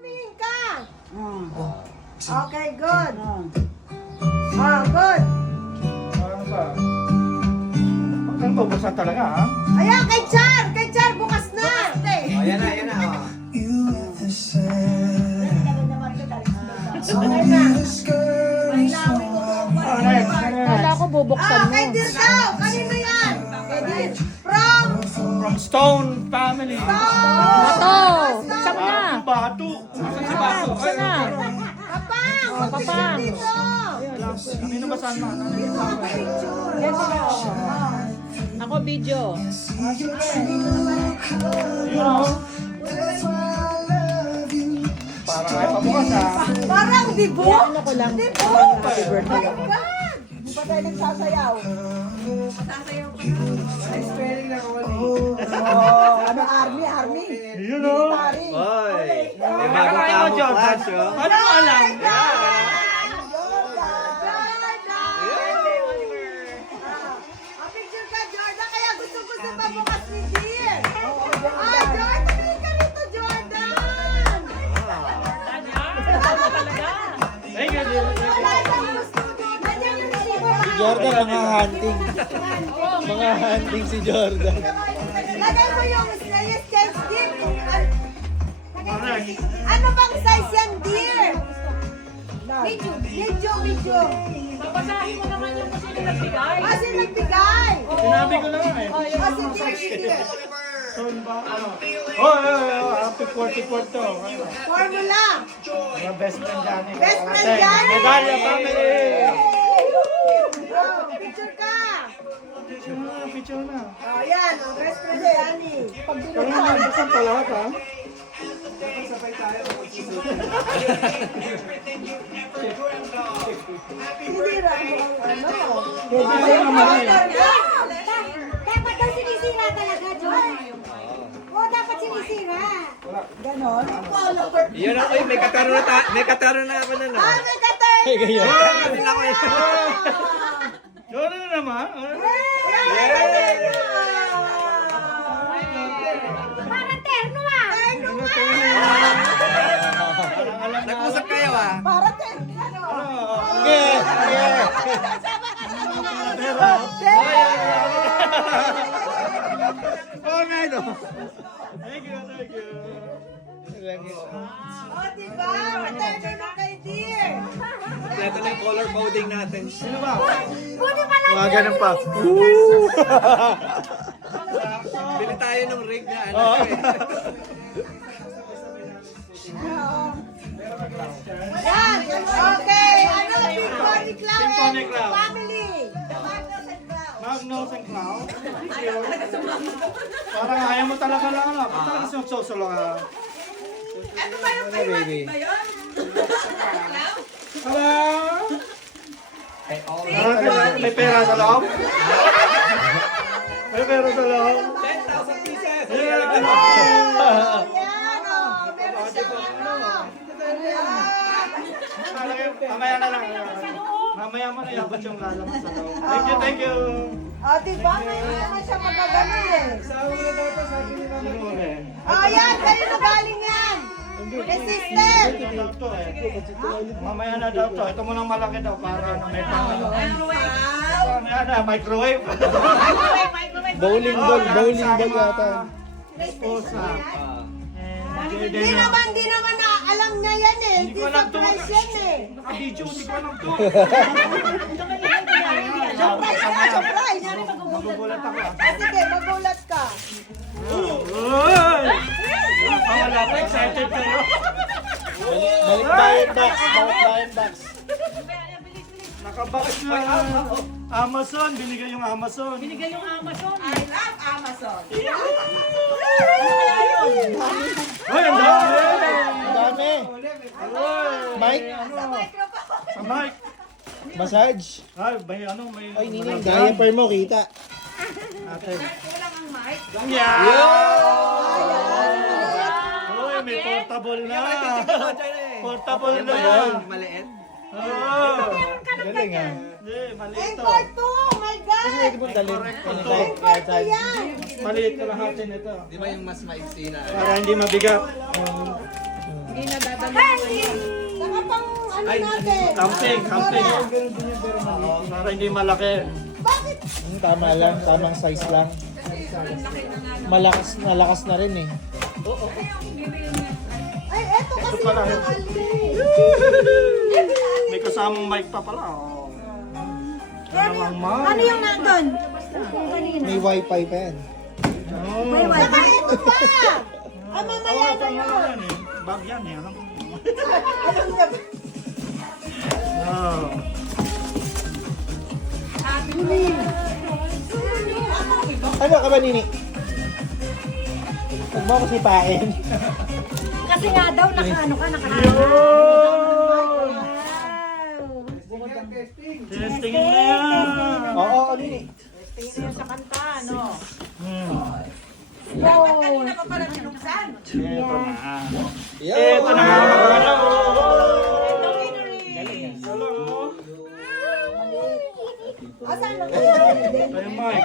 Tumingin ka. Okay, good. Good. Ano ba? Huwag kang bubuksan talaga, ha? Ayan, kay Char! Kay Char, bukas na! Oh, yan na, yan na. Oh. Okay na. Next. Kala ko bubuksan mo. Kay Dir daw! Kanino yan? Kay Dir. From Stone Family. Bato! Buksan mo na! Bato. Asan si Bato? Buksan na! Papang! Oh, Papang. Dito! Kanino ba saan man? Ano Dito yung ang family? picture. Yes, ako video. You know? Parang ay pabukas, ha? Parang dibo. Ano ko lang. Dibo. Happy birthday ako. Hindi pa tayo nagsasayaw. Ano, army? You know? Oy, may bagong Akalain mo, John. camouflage, oh. Ano mo alam? Picture ka, Jordan. Kaya gusto pa bukas ni Dear. Jordan, hindi ka rito, Jordan. Thank you, dear. Wala siyang gusto. Nandiyan yung receiver. Jordan, mga hunting. Mga hunting si Jordan. Lagay mo yung Slayer's Chance Dear. Ano bang size yan, Dear? Medyo. Babasahin mo naman yung kasi nagbigay. Kasi nagbigay. Sinabi ko na nga, eh. Kasi Dear. Son ba? Ano? Oh, happy 44 to. Formula. Mga best friend dyan. Best friend dyan. Medalya family. Picture ka. Picture na. Yan, ang best friend yan eh. Pag Pero nga, basta pala ha? Hindi rin mo ano. Dapat daw sinisira talaga, John. Oo, dapat sinisira. Ganon. Yun ako, may kataro na ako nun, oh. May katay. Kapit ako, eh. Yun na naman. Parang terno ah. Nag-usap kayo, ah. Para ten. Ano? Oh, no. Thank you. O, diba? Matay na kay Dear. Ito na yung color coding natin. Sino ba? Buti pa lang. Mga ganun pa. Bili tayo ng rig na ano, eh. Yan. Okay. Ano? Symphony Clown Symphony and Clown. family. The Magnus and Clown. Magnus and Clown. Thank you. Parang ayaw mo talaga lang, ano? Ba't talaga siya magsosolo ka? Ano ba yung kay baby? ba yun? Hello? All May pera sa loob? May pera sa loob? 10,000 pieces! Yan. O. Meron siyang ano. Mamaya na lang. Mamaya mo na yabot yung lalaman sa loob. Thank you. O, diba? Ngayon naman siya magagano eh. Sino ulit? Yan. Kayo na galing yan. Assistant. Mamaya na daw to. Ito munang malaki daw para ano, may pangano. Microwave. Bowling ball yata. Esposa. Di naman na alam niya yan eh. Hindi Hindi ko alam to. surprise yan eh. Naka-video, hindi ko alam to. Surprise. Magugulat ako. Sige, magulat ka. Uy! Wala pa, excited kayo. Balik bayan box. Nakabox na Amazon, binigay yung Amazon. I love Amazon. Uy, ang dami! Ang dami. Mike, Sa mic. massage. Ay, may... Ay, ninang, diaper mo, kita. Ate. Kulang ang mic. Yeah! Uy, may portable na. Portable na. Maliit. Oh. Galing ah. Hindi, maliit to. Import to. Oh my God. Pwede mo dalhin. Import to yan. Maliit ko lahat ito. Di ba yung mas maiksi na? Para hindi mabigat. Hindi na dadalo. Saka pang ano natin. Camping. Oo, para hindi malaki. Bakit? Tama lang, tamang size lang. Malakas na rin eh. Ay, eto kasi Ito pala, yung ito. ali. May kasamang mic pa pala. Oh. Dalawang mic. Ano yung nandun? Yung kanina. May wifi pa yan. May wifi. Saka eto pa. Ah, mamaya na yun. Bag yan eh. Alam ko. Alam niya ba? Oh. Ano ka ba, Nini? Huwag mo ako sipain. Kasi nga daw, nakaano ka, nakaano. Yun! Wow. Testingin mo yan. Oo, Nini. Tingin sa kanta, no? Dapat kanina pa pala binuksan. Ito na. Yo! Ito na mga kapagano. Asan na kaya? Ito yung mic.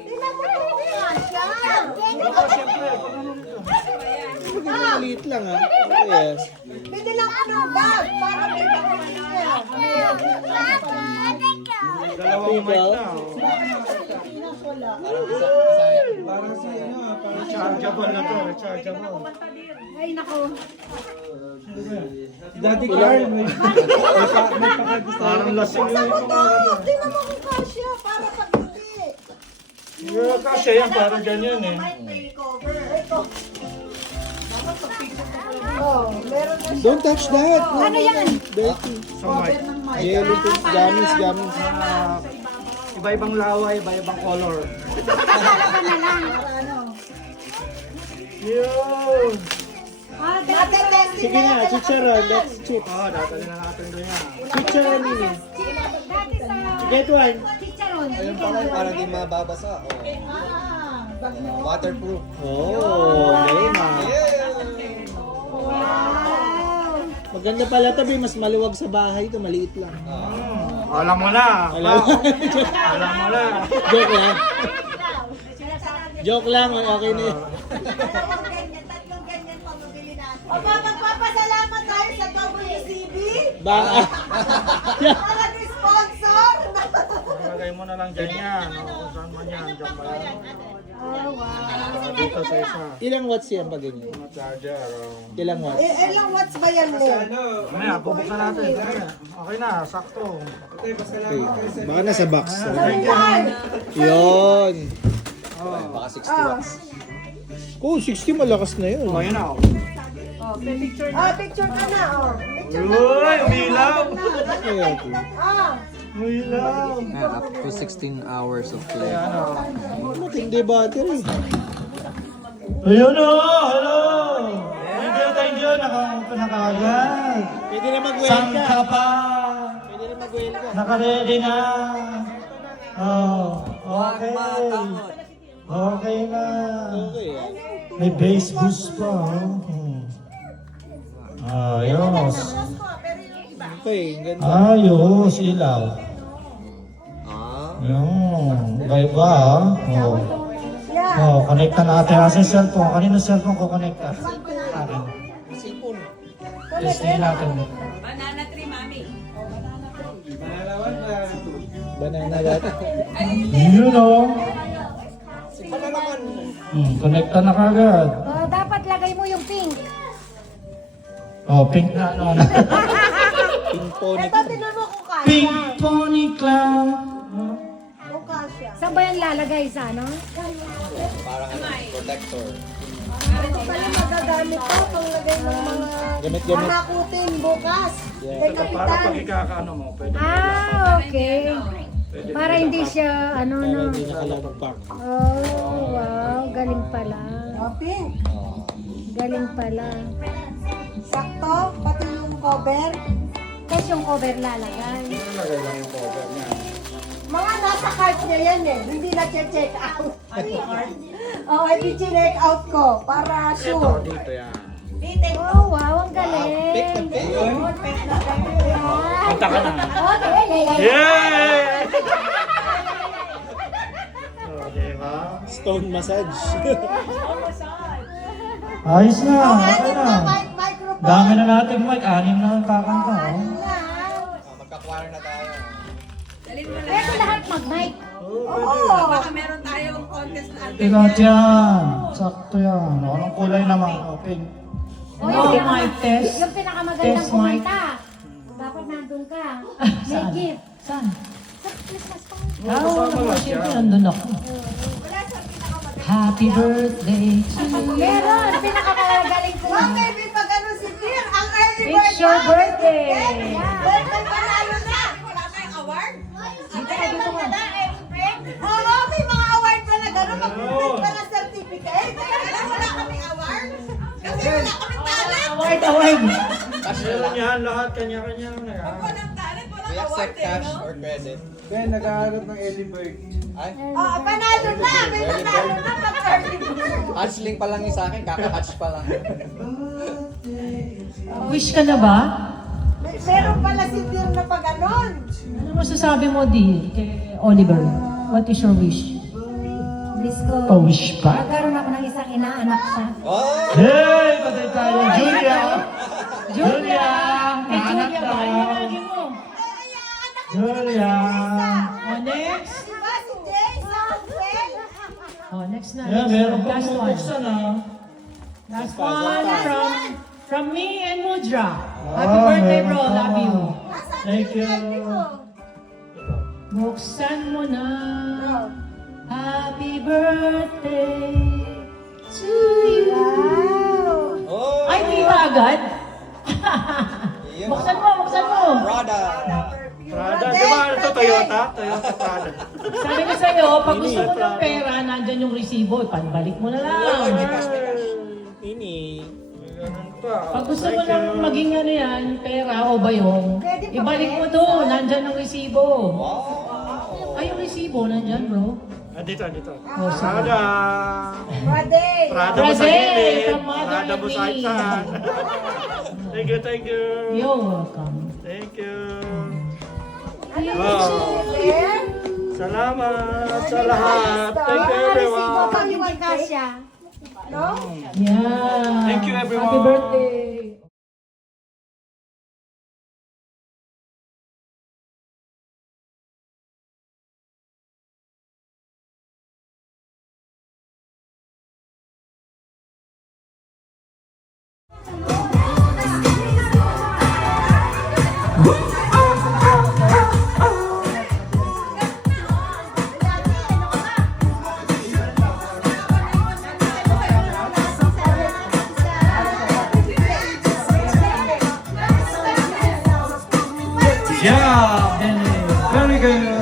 Tingnan mo yung kasya. Ito, siyempre. Pagano nito. Maliit lang ah. Yes. Bili lang ako ng bag para may pagkakas niya. Dalawang mic na. oh. Rechargeable na to. Rechargeable. Ay, nako. Daddy Carl, may Parang lasing Buksan yun. mo to. Tingnan mo kung kasya para pag-uwi. Yeah, kasi yan. Parang ganyan eh. Oh, meron na siya. Don't touch that. Ano yan? Dirty. So mic. Jelly things, gummies. Iba-ibang laway, iba-ibang color. Talaga na lang. Yun! Natetesting Sige na, chicharon. Let's chip. Oh, dadali na natin doon yan. Chicharon, Nini. Dati sa Get one. chicharon. Ayun pala, para di mababasa. Waterproof. Oh, galing ah. Wow. Maganda pala to, Bi. Mas maluwag sa bahay to. Maliit lang. Alam mo na. Alam mo? Alam mo na. Joke lang. Joke lang. Okay na yun. tatlong ganyan pamabili natin. O, magpapasalamat tayo sa WCB. Baka. Para ni sponsor. Lagay mo na lang dyan yan. O, kung saan man yan. Dyan ba yan? Oh, wow. Dito sa isa. Ilang watts yan pag ganyan? Mga charger. oh. Ilang watts? Ilang watts ba yan mo? Mamaya, bubuksan natin. Okay na, sakto. Okay. Baka nasa box. Yun. Baka 60 watts. Oh, 60 malakas na yun. O, yun na. Picture Ah, picture ka na, oh. Picture ka Uy, umilaw. Kaya ito. Ah, Umilaw. Up to 16 hours of play. Matindi battery. Ayun o, hello. Thank you. Nakagad. Pwede na Saan mag-welcome. ka pa? Pwede na mag-welcome. Nakaready na. Oh, okay. Okay na. Okay ah. May bass boost pa. Ayos. Okay, ang ganda. Ayos, ilaw. Yun. Iba ah. Oh. Oh, connecta natin sa cellphone. Kanino cellphone ko connecta? Akin. Testing natin. Banana tree, mami. Banana bat. Yun o. Connecta na kagad. Oh, dapat lagay mo yung pink. Oh, pink na ano. Pimponic. ito, tinan mo kung kasya. Pink pony cloud. Kung kasya. Saan ba yan lalagay sa ano? Parang protector. Ito pala magagamit ko pang lagay ng mga Gamit-gamit. hanakutin bukas. Ito para pag ikakaano mo, pwede. Ah, okay. Para hindi siya, ano, Para no. hindi nakalagpak. Oh, wow. Galing pala. Oh, pink. Galing pala. Sakto, pati yung cover. Tapos yung cover lalagay. Lagay lang yung cover niya. Mga nasa cart niya yan eh. Hindi na check out. Oh, i-check out ko para Ito, sure. dito yan. Oh, wow. Ang galing. Punta ka na. Okay. Yay! Oh, diba? Stone massage. Ayos na, Oh, okay edit na. na microphone Dami na natin, Mike. 6 na ang kakanta, oh. Magka-choir na tayo. Dalhin mo lang. Pwede lahat mag-mic. Oo. Baka meron tayong contest na ate. Lahat yan. Sakto yan. O, anong kulay naman? O, pink. O, Oh, yung, my test. yung pinakamagandang Test mic. kumanta. Dapat nandun ka. May gift. Saan? Sa Christmas pa. Siyempre, nandun ako. Happy birthday to you. Meron. Pinakamagaling Wow, kumanta. baby, pag ano si Dear, ang early bird It's your mo. birthday. Birthday panalo na. Wala tayong award? Ang early bird na, oo, may mga award pa na gano'n. Mag-print pa ng certificate. Kaya alam, wala kaming award. Kasi wala kaming talent. Award. Cash na lang. Yan, lahat. Kanya-kanya na yan. Walang talent, We walang award accept eh, cash no? or credit. Ben, naghahanap ng early bird. Ay, Oh, panalo na. May panalo na pag early bird. hatchling pa lang yung sa akin, kaka-hatch pa lang. Wish ka na ba? Meron pala si Dear na pag ganon. Ano masasabi mo, di kay Oliver? What is your wish? Wish ko. Pa-wish pa? Magkaroon ako ng isang inaanak siya. Oh! Yay! Patay tayo. Julia! Julia! Kay Anak Julia ba? ka. Ano lagi mo? Julia! Oh, next. Diba si Jay sa Well? Oh, next na. Yeah, meron pa Last akong one. buksan, ah. Last one from me and Mudra. Oh, Happy birthday, meron bro. pa. Love you. Thank you. Buksan mo na. Happy birthday to you. Oh! Ay, di ba agad? Yun. Buksan mo, buksan mo. Prada! Prada. Di ba ito Toyota? Toyota Prada. Sabi ko sa'yo, pag gusto mo ng pera, nandyan yung resibo. Panbalik mo na lang. May cash, may cash. Ini. Ganun pa. Pag gusto mo nang maging ano yan, pera o bayong, ibalik mo doon. Nandyan ang resibo. Wow! Ay, yung resibo, nandyan, bro. Dito. Oh, sige. Prada. Brother. Prada mo sa Brother, gilid. from Mother Prada mo and sa me. itan. Thank you. You're welcome. Thank you. Ayun, Wow. Salamat sa lahat. Thank you everyone. Pag-iwan ka siya. No? Yeah. Thank you, everyone. Happy birthday. Yeah, very good.